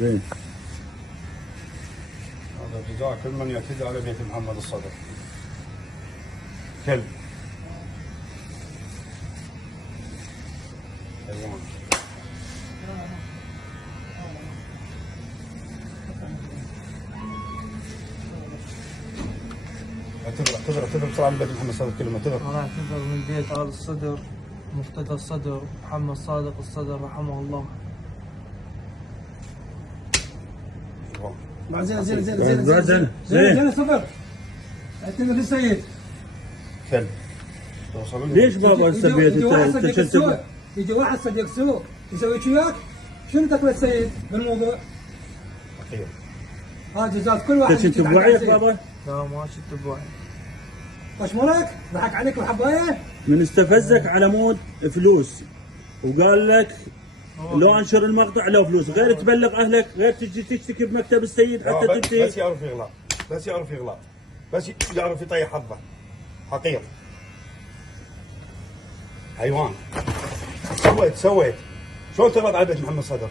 زين. هذا جزاء كل من يعتدي على بيت محمد الصدر. كلب. حيوان. اعتذر بسرعة من بيت محمد الصدر كلمة اعتذر. أنا أعتذر من بيت آل الصدر، مقتدى الصدر، محمد صادق الصدر رحمه الله. زين صفر. اعتذر للسيد. كلب. ليش بابا هسه بيت يجي واحد صديق سوء يسوي وياك، شنو تقول السيد بالموضوع؟ خير. جزاك كل واحد. انت كنت بوعيك بابا؟ لا ما كنت بوعي. اشمرك؟ ضحك عليك وحبايه؟ من استفزك على مود فلوس وقال لك لو انشر المقطع لو فلوس، غير تبلغ اهلك، غير تجي تشتكي بمكتب السيد حتى تنتهي. بس يعرف يغلط، بس يعرف يطيح حظه. حقير. حيوان. سويت شلون تغلط على بيت محمد صدر؟